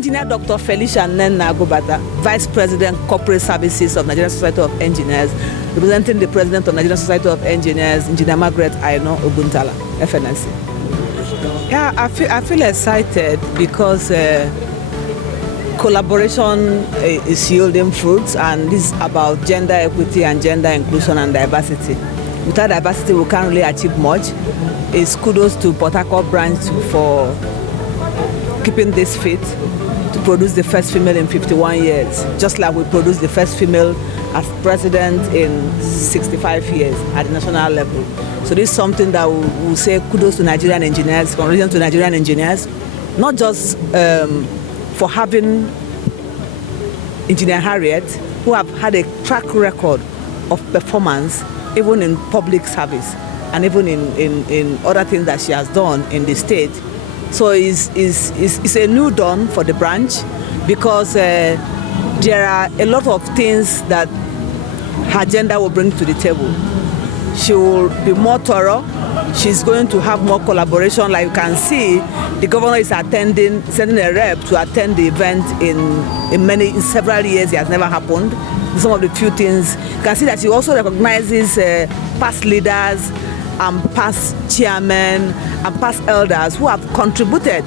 Engineer Dr. Felicia Nenna Agobata, Vice President Corporate Services of Nigerian Society of Engineers, representing the President of Nigerian Society of Engineers, Engineer Margaret Aino Oguntala, FNSE. Yeah, I feel excited because collaboration is yielding fruits, and this is about gender equity and gender inclusion and diversity. Without diversity, we can't really achieve much. It's kudos to Port Harcourt branch for keeping this fit to produce the first female in 51 years, just like we produced the first female as president in 65 years at the national level. So this is something that we'll say kudos to Nigerian engineers, congratulations to Nigerian engineers, not just for having Engineer Harriet, who have had a track record of performance even in public service and even in other things that she has done in the state. So it's a new dawn for the branch, because there are a lot of things that her agenda will bring to the table. She will be more thorough. She's going to have more collaboration. Like you can see, the governor is sending a rep to attend the event in several years. It has never happened. Some of the few things, you can see that she also recognizes past leaders and past chairmen and past elders who have contributed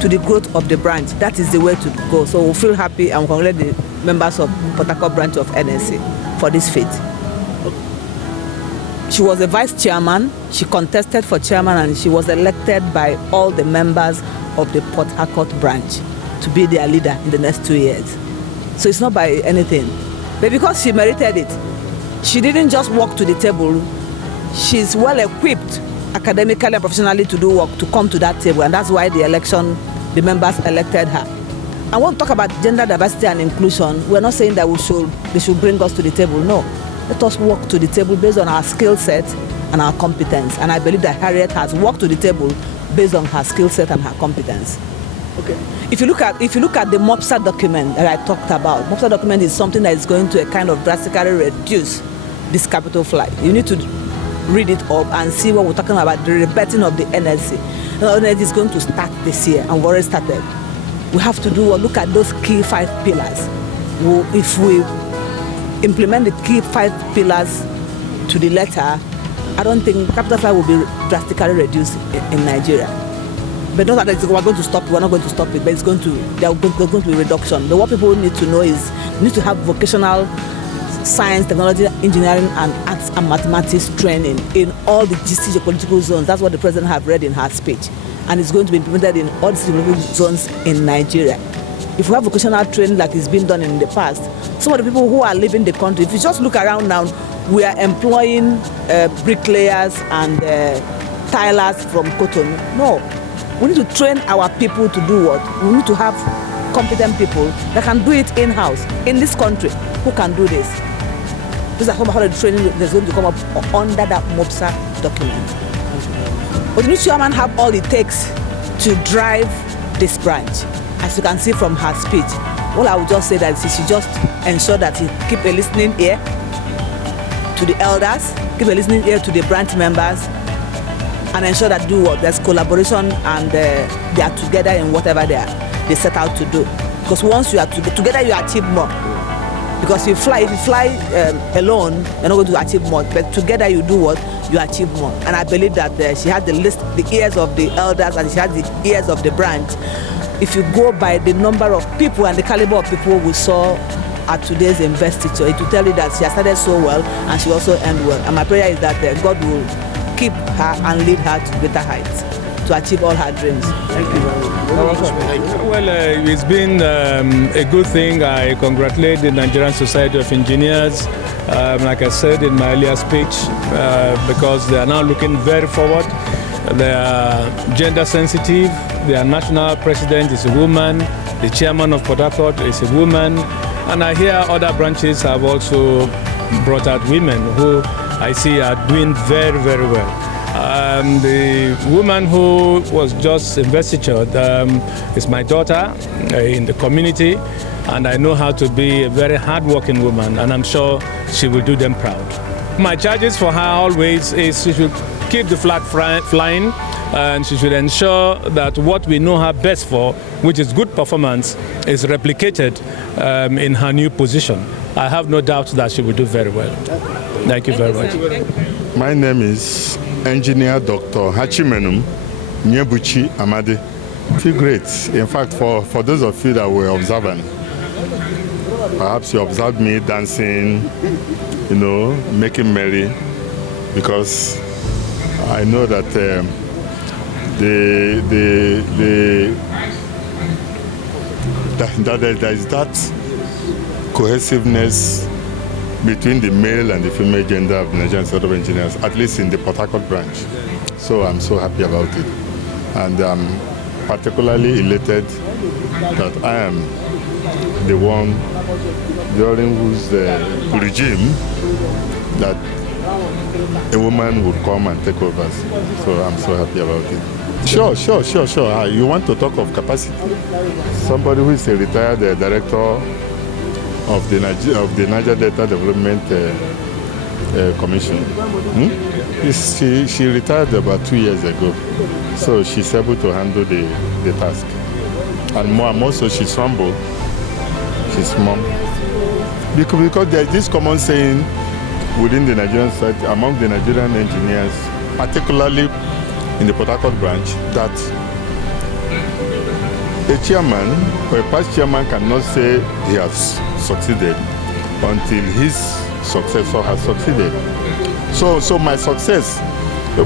to the growth of the branch. That is the way to go. So we feel happy and congratulate the members of Port Harcourt branch of NSE for this feat. She was a vice chairman, she contested for chairman, and she was elected by all the members of the Port Harcourt branch to be their leader in the next 2 years. So it's not by anything. But because she merited it, she didn't just walk to the table. She's well equipped academically and professionally to do work, to come to that table, and that's why the members elected her. I want to talk about gender diversity and inclusion. We're not saying that they should bring us to the table, no. Let us walk to the table based on our skill set and our competence. And I believe that Harriet has walked to the table based on her skill set and her competence. Okay. If you look at the MOPSA document that I talked about, MOPSA document is something that is going to kind of drastically reduce this capital flight. You need to read it up and see what we're talking about, the rebetting of the NSE. The NSE is going to start this year, and we've already started. We have to look at those key 5 pillars. If we implement the key 5 pillars to the letter, I don't think capital flight will be drastically reduced in Nigeria. But not that we're going to stop it, we're not going to stop it, but there's going to be reduction. But what people need to know is you need to have vocational science, technology, engineering, and arts and mathematics training in all the GC geopolitical zones. That's what the president have read in her speech. And it's going to be implemented in all the geopolitical zones in Nigeria. If we have vocational training like it's been done in the past, some of the people who are leaving the country, if you just look around now, we are employing bricklayers and tilers from Cotonou. No, we need to train our people to do what? We need to have competent people that can do it in-house, in this country, who can do this. These are some of the training that's going to come up under that MOPSA document. But the new chairman have all it takes to drive this branch. As you can see from her speech, all I would just say that she should just ensure that she keep a listening ear to the elders, keep a listening ear to the branch members, and ensure that there's collaboration and they are together in whatever they set out to do. Because once you are together, you achieve more. Because if you fly alone, you're not going to achieve more. But together you do what? You achieve more. And I believe that she had the ears of the elders, and she had the ears of the branch. If you go by the number of people and the caliber of people we saw at today's investiture, it will tell you that she has started so well and she also ended well. And my prayer is that God will keep her and lead her to greater heights to achieve all her dreams. Thank you very much. Well, it's been a good thing. I congratulate the Nigerian Society of Engineers, like I said in my earlier speech, because they are now looking very forward. They are gender sensitive. Their national president is a woman. The chairman of Port Harcourt is a woman. And I hear other branches have also brought out women who I see are doing very, very well. The woman who was just investitured is my daughter in the community, and I know how to be a very hard-working woman, and I'm sure she will do them proud. My charges for her always is she should keep the flag flying, and she should ensure that what we know her best for, which is good performance, is replicated in her new position. I have no doubt that she will do very well. Thank you very much. My name is Engineer Dr. Hachimenum Nyebuchi Amadi. I feel great. In fact, for those of you that were observant, perhaps you observed me dancing, making merry, because I know that there is that cohesiveness between the male and the female gender of the Nigerian Institute of Engineers, at least in the Port Harcourt branch. So I'm so happy about it. And I'm particularly elated that I am the one during whose regime that a woman would come and take over. So I'm so happy about it. Sure. You want to talk of capacity? Somebody who is a retired director of the Niger Delta Development Commission. She retired about 2 years ago, so she's able to handle the task. And more so, she's humble. She's mom. Because there's this common saying within the Nigerian side, among the Nigerian engineers, particularly in the Port Harcourt branch, that a chairman or a past chairman cannot say he has succeeded until his successor has succeeded. So my success, you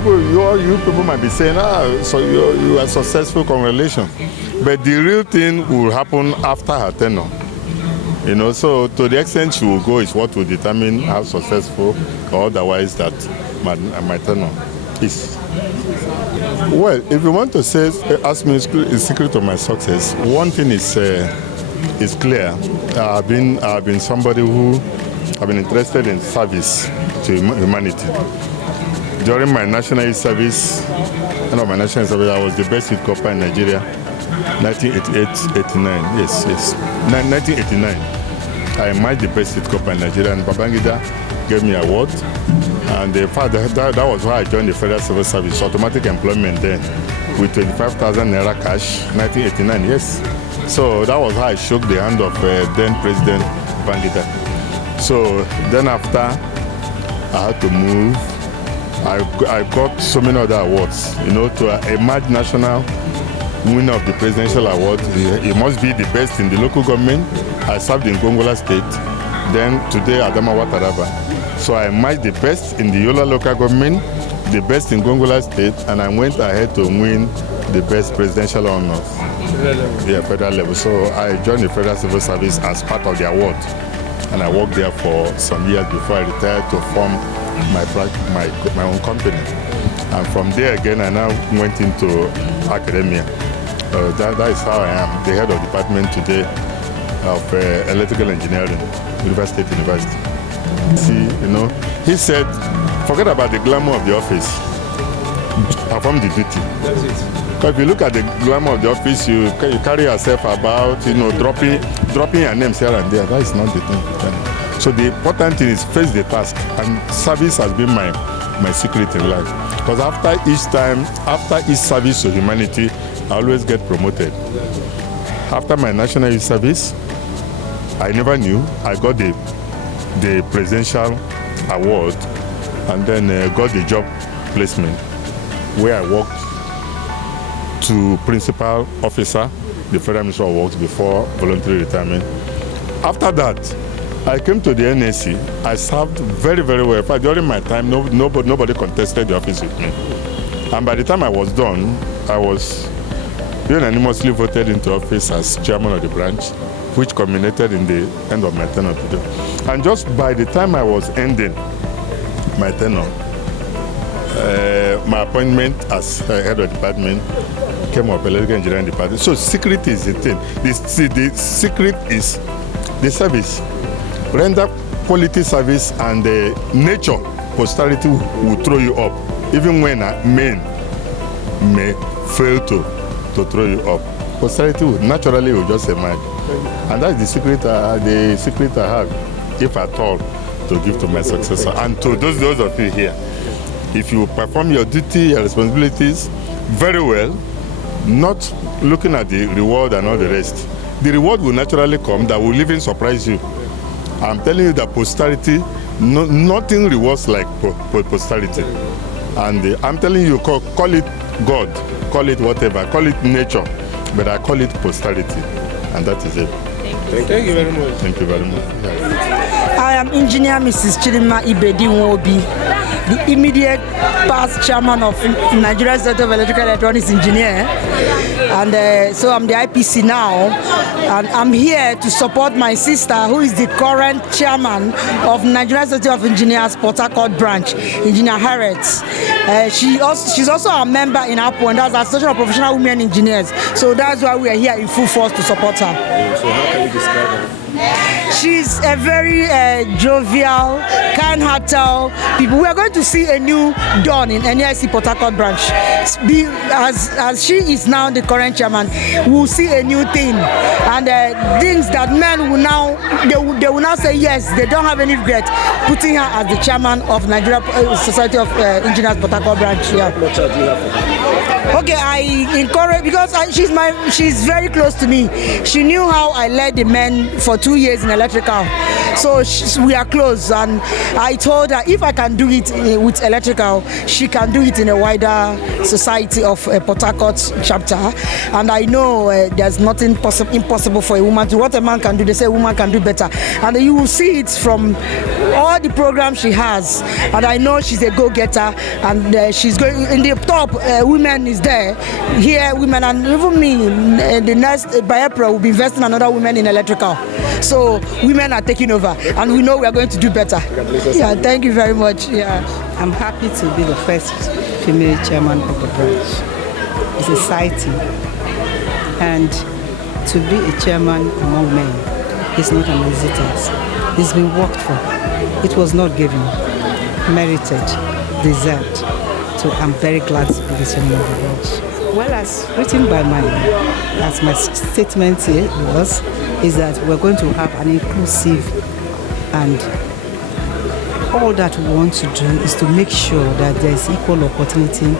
people might be saying, so you are successful, congratulations. But the real thing will happen after her tenure. So to the extent she will go is what will determine how successful or otherwise that my tenure is. Well, if you want to ask me the secret of my success, one thing is clear. I've been somebody who have been interested in service to humanity. During my national youth service, I was the best youth corps in Nigeria, 1988-89. Yes. 1989. I emerged the best youth corps in Nigeria, and Babangida gave me an award. And in fact, that was why I joined the Federal Civil Service, automatic employment then, with 25,000 naira cash, 1989, yes. So that was how I shook the hand of then President Babangida. So then after, I had to move. I got so many other awards, to emerge national winner of the presidential award. It must be the best in the local government. I served in Gongola State, then today Adamawa Taraba. So I emerged the best in the Yola local government, the best in Gongola State, and I went ahead to win the best presidential honors. Federal level. So I joined the Federal Civil Service as part of the award. And I worked there for some years before I retired to form my own company. And from there again, I now went into academia. That is how I am, the head of department today of electrical engineering, University. See, he said, forget about the glamour of the office, perform the duty. That's it. Because if you look at the glamour of the office, you carry yourself about, dropping your names here and there. That is not the thing. So the important thing is face the task, and service has been my secret in life. Because after each service to humanity, I always get promoted. After my national youth service, I never knew I got the presidential award, and then got the job placement where I worked to principal officer, the Federal Ministry of Works, before voluntary retirement. After that, I came to the NSE. I served very, very well. In fact, during my time, nobody contested the office with me. And by the time I was done, I was unanimously voted into office as chairman of the branch, which culminated in the end of my tenure today. And just by the time I was ending my tenure, my appointment as head of department came up, electrical engineering department. So secret is the thing. The secret is the service. Render quality service, and the nature, posterity will throw you up, even when men may fail to throw you up. Posterity will naturally just emerge. And that's the secret I have, if at all, to give to my successor. And to those of you here, if you perform your duty, your responsibilities, very well, not looking at the reward and all the rest. The reward will naturally come that will even surprise you. I'm telling you that posterity, nothing rewards like posterity. And I'm telling you, call it God, call it whatever, call it nature, but I call it posterity, and that is it. Thank you very much. Thank you very much. I am Engineer Mrs. Chidima Ibedi-Nwobi, the immediate past chairman of Nigeria Institute of Electrical Electronics Engineer, and so I'm the IPC now, and I'm here to support my sister, who is the current chairman of Nigeria Institute of Engineers Port Harcourt branch, Engineer Harriet. She's also a member in APO, and that's Association of Professional Women Engineers. So that's why we are here in full force to support her. So how can you describe her? She's a very jovial, kind-hearted people. We are going to see a new dawn in NSE Port Harcourt branch. As she is now the current chairman, we will see a new thing, and things that men will now they will now say yes. They don't have any regret putting her as the chairman of Nigeria Society of Engineers Port Harcourt branch. Yeah. Okay, I encourage, because she's very close to me. She knew how I led the men for 2 years in electrical, so we are close. And I told her if I can do it with electrical, she can do it in a wider society of Port Harcourt chapter. And I know there's nothing impossible for a woman to. What a man can do, they say a woman can do better. And you will see it from all the programs she has. And I know she's a go-getter, and she's going in the top. Women is there. Here, women, and even me, the next by April, will be investing another women in electrical. So women are taking over, and we know we are going to do better. Yeah, thank you very much. Yeah, I'm happy to be the first female chairman of the branch. It's exciting, and to be a chairman among men is not an easy task. It's been worked for. It was not given, merited, deserved. So I'm very glad to be the chairman of the branch. Well, as written by as my statement here is that we're going to have an inclusive, and all that we want to do is to make sure that there's equal opportunity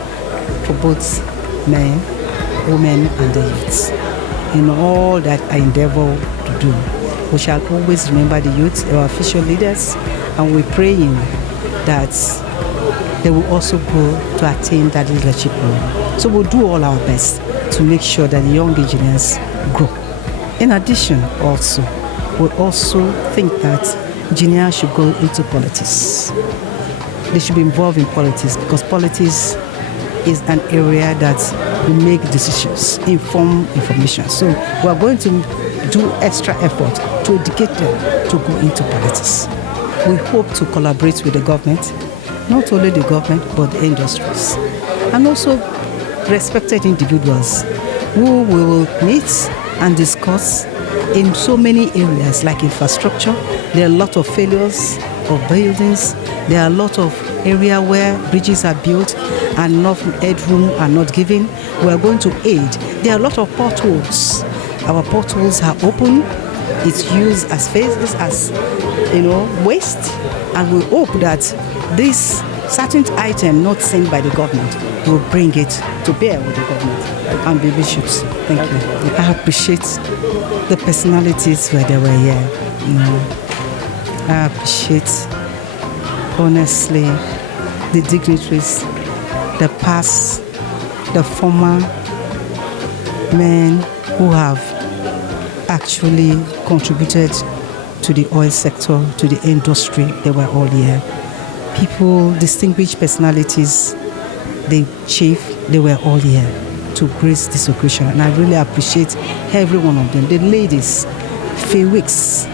for both men, women, and the youths in all that I endeavor to do. We shall always remember the youths, our official leaders, and we're praying that they will also grow to attain that leadership role. So we'll do all our best to make sure that the young engineers grow. In addition, we also think that engineers should go into politics. They should be involved in politics, because politics is an area that will make decisions, inform information. So we are going to do extra effort to educate them to go into politics. We hope to collaborate with the government, not only the government, but the industries, and also respected individuals who will meet and discuss in so many areas like infrastructure. There are a lot of failures of buildings. There are a lot of areas where bridges are built and enough headroom are not given. We are going to aid. There are a lot of potholes. Our potholes are open. It's used as phases, as waste, and we hope that this certain item not seen by the government will bring it to bear with the government and baby ships. Thank you. I appreciate the personalities where they were here. I appreciate, honestly, the dignitaries, the past, the former men who have actually contributed to the oil sector, to the industry. They were all here. People, distinguished personalities, the chief, they were all here to grace this occasion. And I really appreciate every one of them. The ladies, FNSE,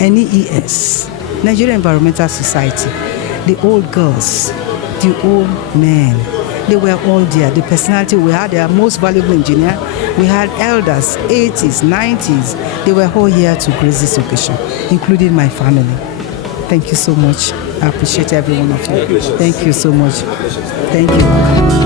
NES, Nigeria Environmental Society, the old girls, the old men, they were all there. The personality, we had their most valuable engineer, we had elders, 80s, 90s, they were all here to grace this occasion, including my family. Thank you so much. I appreciate every one of you. Thank you so much. Thank you.